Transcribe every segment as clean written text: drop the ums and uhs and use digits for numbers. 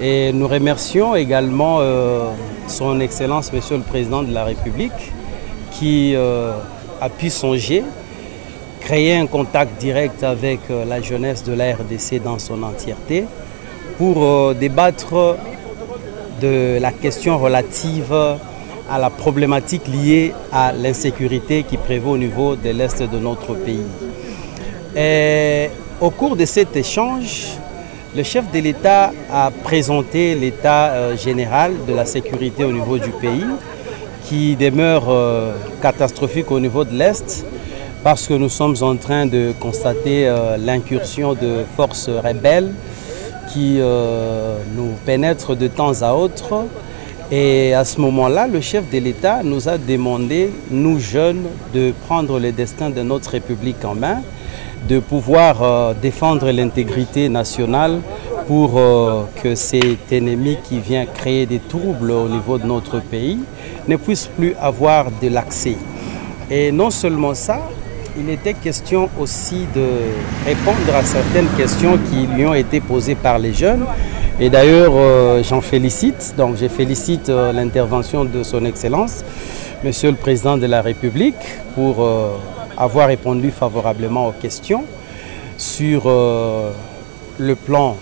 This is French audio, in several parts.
Et nous remercions également son Excellence, Monsieur le Président de la République, qui a pu songer, créer un contact direct avec la jeunesse de la RDC dans son entièreté pour débattre de la question relative à la problématique liée à l'insécurité qui prévaut au niveau de l'Est de notre pays. Et au cours de cet échange, le chef de l'État a présenté l'état général de la sécurité au niveau du pays, qui demeure catastrophique au niveau de l'Est, parce que nous sommes en train de constater l'incursion de forces rebelles qui nous pénètrent de temps à autre. Et à ce moment-là, le chef de l'État nous a demandé, nous jeunes, de prendre le destin de notre République en main, de pouvoir défendre l'intégrité nationale pour que cet ennemi qui vient créer des troubles au niveau de notre pays ne puisse plus avoir de l'accès. Et non seulement ça, il était question aussi de répondre à certaines questions qui lui ont été posées par les jeunes. Et d'ailleurs, j'en félicite. Donc, je félicite l'intervention de son Excellence, Monsieur le Président de la République, pour avoir répondu favorablement aux questions sur le plan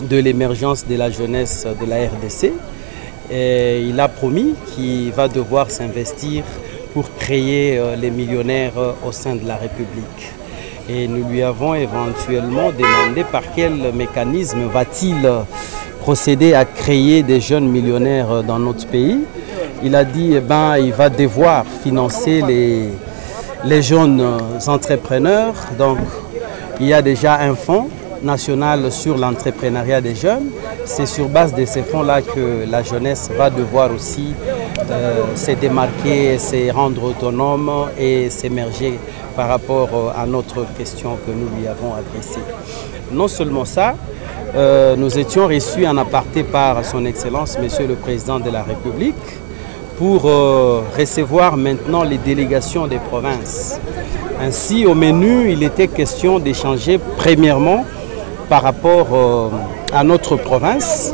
de l'émergence de la jeunesse de la RDC. Et il a promis qu'il va devoir s'investir pour créer les millionnaires au sein de la République. Et nous lui avons éventuellement demandé par quel mécanisme va-t-il procéder à créer des jeunes millionnaires dans notre pays. Il a dit qu'il va devoir financer les jeunes entrepreneurs. Donc il y a déjà un fonds national sur l'entrepreneuriat des jeunes. C'est sur base de ces fonds-là que la jeunesse va devoir aussi se démarquer, se rendre autonome et s'émerger par rapport à notre question que nous lui avons adressée. Non seulement ça, nous étions reçus en aparté par son Excellence, Monsieur le Président de la République, pour recevoir maintenant les délégations des provinces. Ainsi, au menu, il était question d'échanger premièrement par rapport à notre province.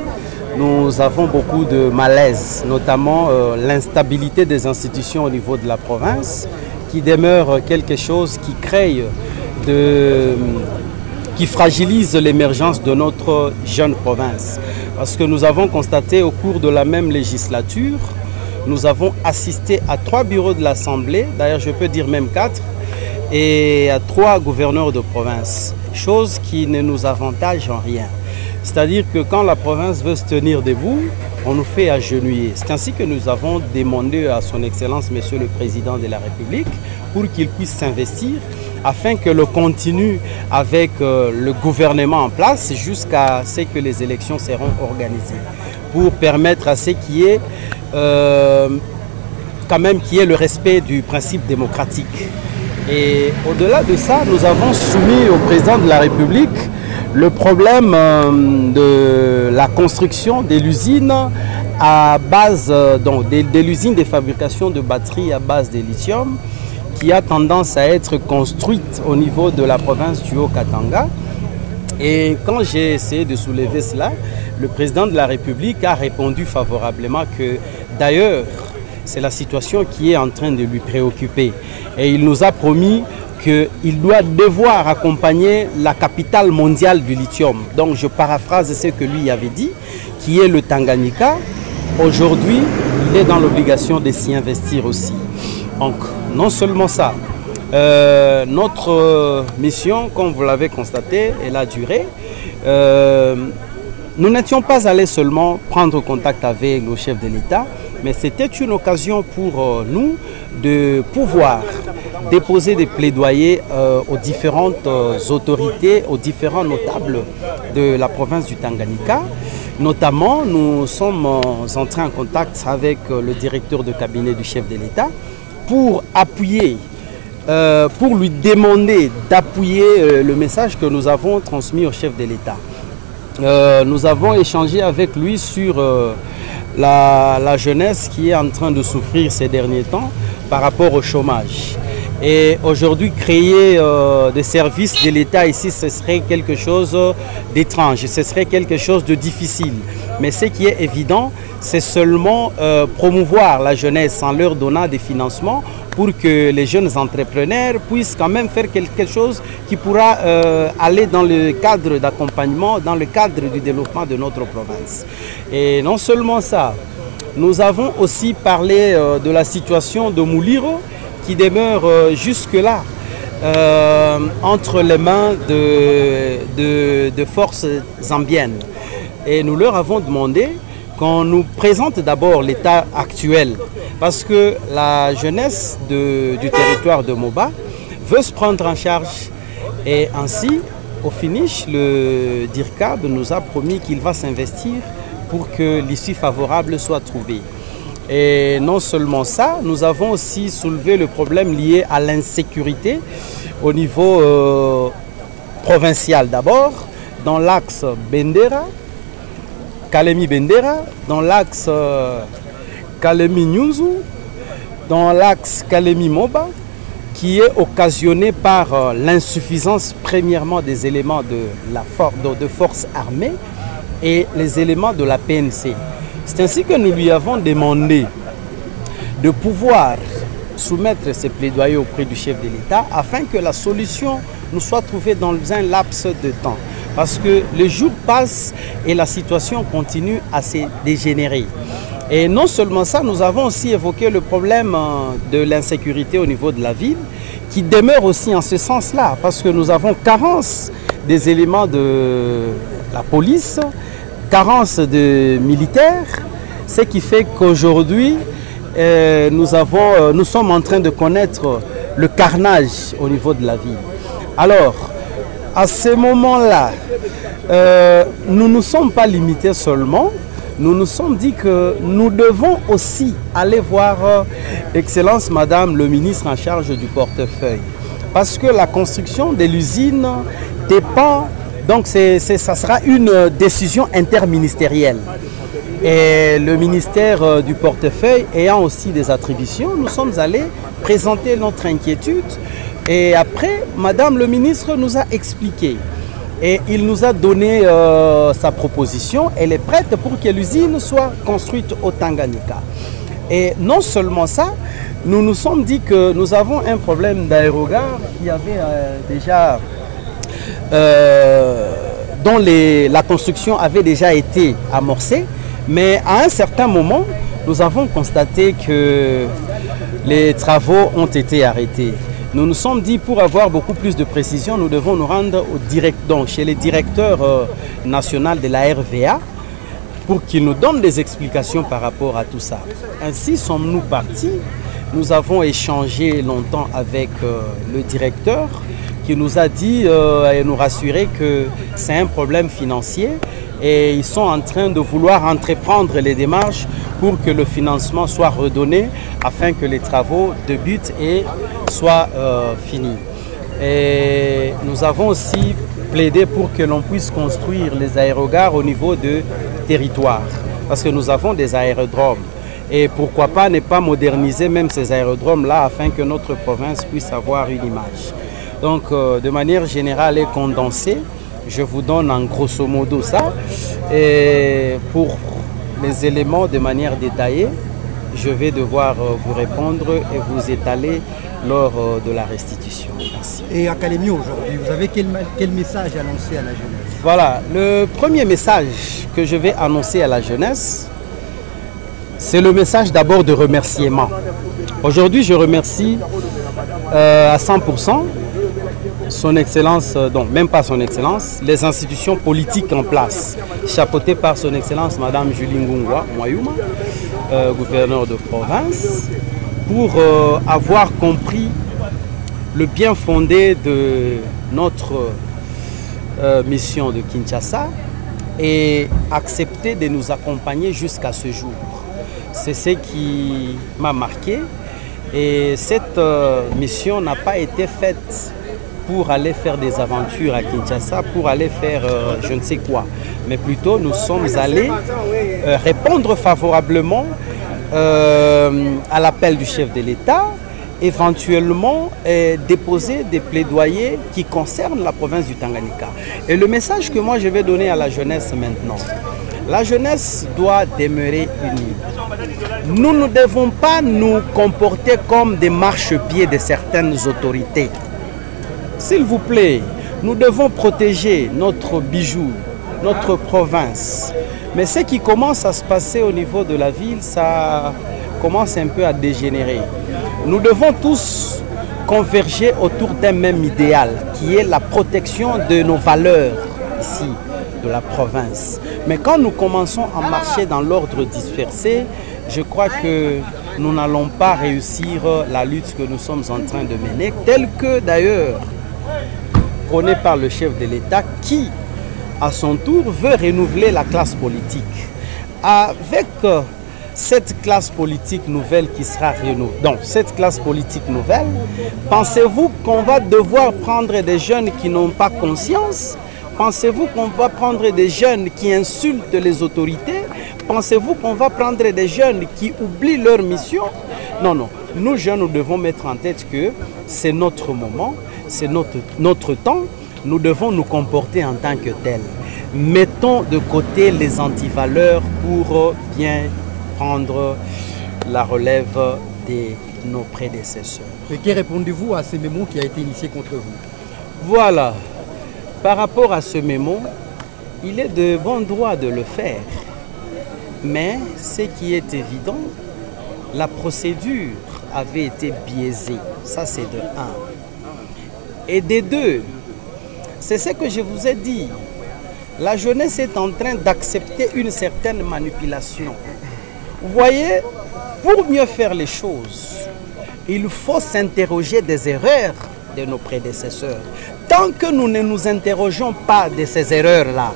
Nous avons beaucoup de malaise, notamment l'instabilité des institutions au niveau de la province, qui demeure quelque chose qui crée, qui fragilise l'émergence de notre jeune province. Parce que nous avons constaté au cours de la même législature, nous avons assisté à 3 bureaux de l'Assemblée, d'ailleurs je peux dire même 4, et à 3 gouverneurs de province, chose qui ne nous avantage en rien. C'est-à-dire que quand la province veut se tenir debout, on nous fait agenouiller. C'est ainsi que nous avons demandé à son Excellence, Monsieur le Président de la République, pour qu'il puisse s'investir afin que le continue avec le gouvernement en place jusqu'à ce que les élections seront organisées, pour permettre à ce qui est quand même le respect du principe démocratique. Et au-delà de ça, nous avons soumis au Président de la République le problème de la construction de l'usine à base, de l'usine de fabrication de batteries à base de lithium qui a tendance à être construite au niveau de la province du Haut-Katanga. Et quand j'ai essayé de soulever cela, le Président de la République a répondu favorablement que d'ailleurs, c'est la situation qui est en train de lui préoccuper. Et il nous a promis qu'il doit devoir accompagner la capitale mondiale du lithium. Donc je paraphrase ce que lui avait dit, qui est le Tanganyika. Aujourd'hui, il est dans l'obligation de s'y investir aussi. Donc non seulement ça, notre mission, comme vous l'avez constaté, elle a duré. Nous n'étions pas allés seulement prendre contact avec le chef de l'État, mais c'était une occasion pour nous de pouvoir déposer des plaidoyers aux différentes autorités, aux différents notables de la province du Tanganyika. Notamment, nous sommes entrés en contact avec le directeur de cabinet du chef de l'État pour appuyer, pour lui demander d'appuyer le message que nous avons transmis au chef de l'État. Nous avons échangé avec lui sur la jeunesse qui est en train de souffrir ces derniers temps par rapport au chômage. Et aujourd'hui, créer des services de l'État ici, ce serait quelque chose d'étrange, ce serait quelque chose de difficile. Mais ce qui est évident, c'est seulement promouvoir la jeunesse en leur donnant des financements pour que les jeunes entrepreneurs puissent quand même faire quelque chose qui pourra aller dans le cadre d'accompagnement, dans le cadre du développement de notre province. Et non seulement ça, nous avons aussi parlé de la situation de Mouliro qui demeure jusque-là entre les mains de forces zambiennes. Et nous leur avons demandé qu'on nous présente d'abord l'état actuel, parce que la jeunesse du territoire de Moba veut se prendre en charge. Et ainsi, au finish, le DIRCAB nous a promis qu'il va s'investir pour que l'issue favorable soit trouvée. Et non seulement ça, nous avons aussi soulevé le problème lié à l'insécurité au niveau provincial d'abord, dans l'axe Bendera, Kalemi-Bendera, dans l'axe Kalemi-Nyunzu, dans l'axe Kalemi-Moba, qui est occasionné par l'insuffisance premièrement des éléments de forces armées et les éléments de la PNC. C'est ainsi que nous lui avons demandé de pouvoir soumettre ses plaidoyers auprès du chef de l'État afin que la solution nous soit trouvée dans un laps de temps. Parce que les jours passent et la situation continue à se dégénérer. Et non seulement ça, nous avons aussi évoqué le problème de l'insécurité au niveau de la ville, qui demeure aussi en ce sens-là, parce que nous avons carence des éléments de la police, carence de militaires, ce qui fait qu'aujourd'hui, nous sommes en train de connaître le carnage au niveau de la ville. Alors, à ce moment-là, nous ne nous sommes pas limités seulement, nous nous sommes dit que nous devons aussi aller voir Excellence Madame le ministre en charge du portefeuille. Parce que la construction de l'usine dépend, donc ça sera une décision interministérielle. Et le ministère du portefeuille ayant aussi des attributions, nous sommes allés présenter notre inquiétude. Et après, Madame le ministre nous a expliqué. Et il nous a donné sa proposition. Elle est prête pour que l'usine soit construite au Tanganyika. Et non seulement ça, nous nous sommes dit que nous avons un problème d'aérogare qui avait déjà... dont la construction avait déjà été amorcée. Mais à un certain moment, nous avons constaté que les travaux ont été arrêtés. Nous nous sommes dit, pour avoir beaucoup plus de précision, nous devons nous rendre chez les directeurs nationaux de la RVA pour qu'ils nous donnent des explications par rapport à tout ça. Ainsi sommes-nous partis. Nous avons échangé longtemps avec le directeur qui nous a dit et nous rassurer que c'est un problème financier et ils sont en train de vouloir entreprendre les démarches pour que le financement soit redonné afin que les travaux débutent et soient finis. Et nous avons aussi plaidé pour que l'on puisse construire les aérogares au niveau de territoire parce que nous avons des aérodromes. Et pourquoi pas ne pas moderniser même ces aérodromes-là afin que notre province puisse avoir une image. Donc, de manière générale et condensée, je vous donne en grosso modo ça. Et pour les éléments de manière détaillée, je vais devoir vous répondre et vous étaler lors de la restitution. Merci. Et à Kalemi aujourd'hui, vous avez quel message à annoncer à la jeunesse? Voilà, le premier message que je vais annoncer à la jeunesse, c'est le message d'abord de remerciement. Aujourd'hui, je remercie à 100% son Excellence, donc même pas son Excellence, les institutions politiques en place, chapeautées par son Excellence Madame Julie Ngungwa Mwayuma, gouverneur de province, pour avoir compris le bien fondé de notre mission de Kinshasa et accepter de nous accompagner jusqu'à ce jour. C'est ce qui m'a marqué et cette mission n'a pas été faite pour aller faire des aventures à Kinshasa, pour aller faire je ne sais quoi. Mais plutôt, nous sommes allés répondre favorablement à l'appel du chef de l'État éventuellement déposer des plaidoyers qui concernent la province du Tanganyika. Et le message que moi je vais donner à la jeunesse maintenant, la jeunesse doit demeurer unie. Nous ne devons pas nous comporter comme des marchepieds de certaines autorités. S'il vous plaît, nous devons protéger notre bijou, notre province. Mais ce qui commence à se passer au niveau de la ville, ça commence un peu à dégénérer. Nous devons tous converger autour d'un même idéal, qui est la protection de nos valeurs ici, de la province. Mais quand nous commençons à marcher dans l'ordre dispersé, je crois que nous n'allons pas réussir la lutte que nous sommes en train de mener, telle que d'ailleurs prônée par le chef de l'État qui, à son tour, veut renouveler la classe politique. Avec cette classe politique nouvelle qui sera renouvelée, donc cette classe politique nouvelle, pensez-vous qu'on va devoir prendre des jeunes qui n'ont pas conscience? Pensez-vous qu'on va prendre des jeunes qui insultent les autorités? Pensez-vous qu'on va prendre des jeunes qui oublient leur mission? Non, non. Nous, jeunes, nous devons mettre en tête que c'est notre moment, c'est notre temps. Nous devons nous comporter en tant que tels. Mettons de côté les antivaleurs pour bien prendre la relève de nos prédécesseurs. Et que répondez-vous à ces mémos qui a été initié contre vous? Voilà. Par rapport à ce mémo, il est de bon droit de le faire. Mais ce qui est évident, la procédure avait été biaisée. Ça, c'est de 1. Et de 2, c'est ce que je vous ai dit. La jeunesse est en train d'accepter une certaine manipulation. Vous voyez, pour mieux faire les choses, il faut s'interroger des erreurs de nos prédécesseurs. Tant que nous ne nous interrogeons pas de ces erreurs-là,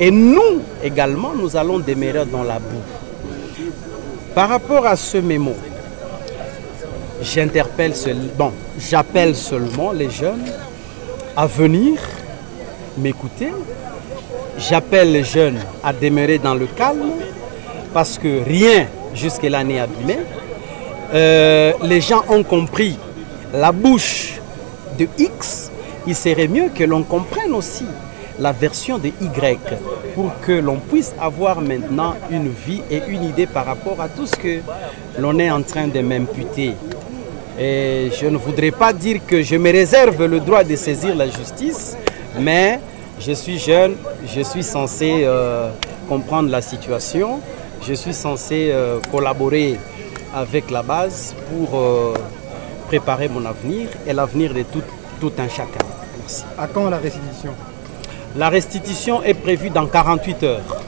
et nous également, nous allons demeurer dans la boue. Par rapport à ce mémo, j'appelle seulement les jeunes à venir m'écouter. J'appelle les jeunes à demeurer dans le calme parce que rien jusque-là n'est abîmé. Les gens ont compris la bouche de X. Il serait mieux que l'on comprenne aussi la version de Y pour que l'on puisse avoir maintenant une vie et une idée par rapport à tout ce que l'on est en train de m'imputer. Et je ne voudrais pas dire que je me réserve le droit de saisir la justice, mais je suis jeune, je suis censé comprendre la situation, je suis censé collaborer avec la base pour préparer mon avenir et l'avenir de tout un chacun. Merci. À quand la restitution? La restitution est prévue dans 48 heures.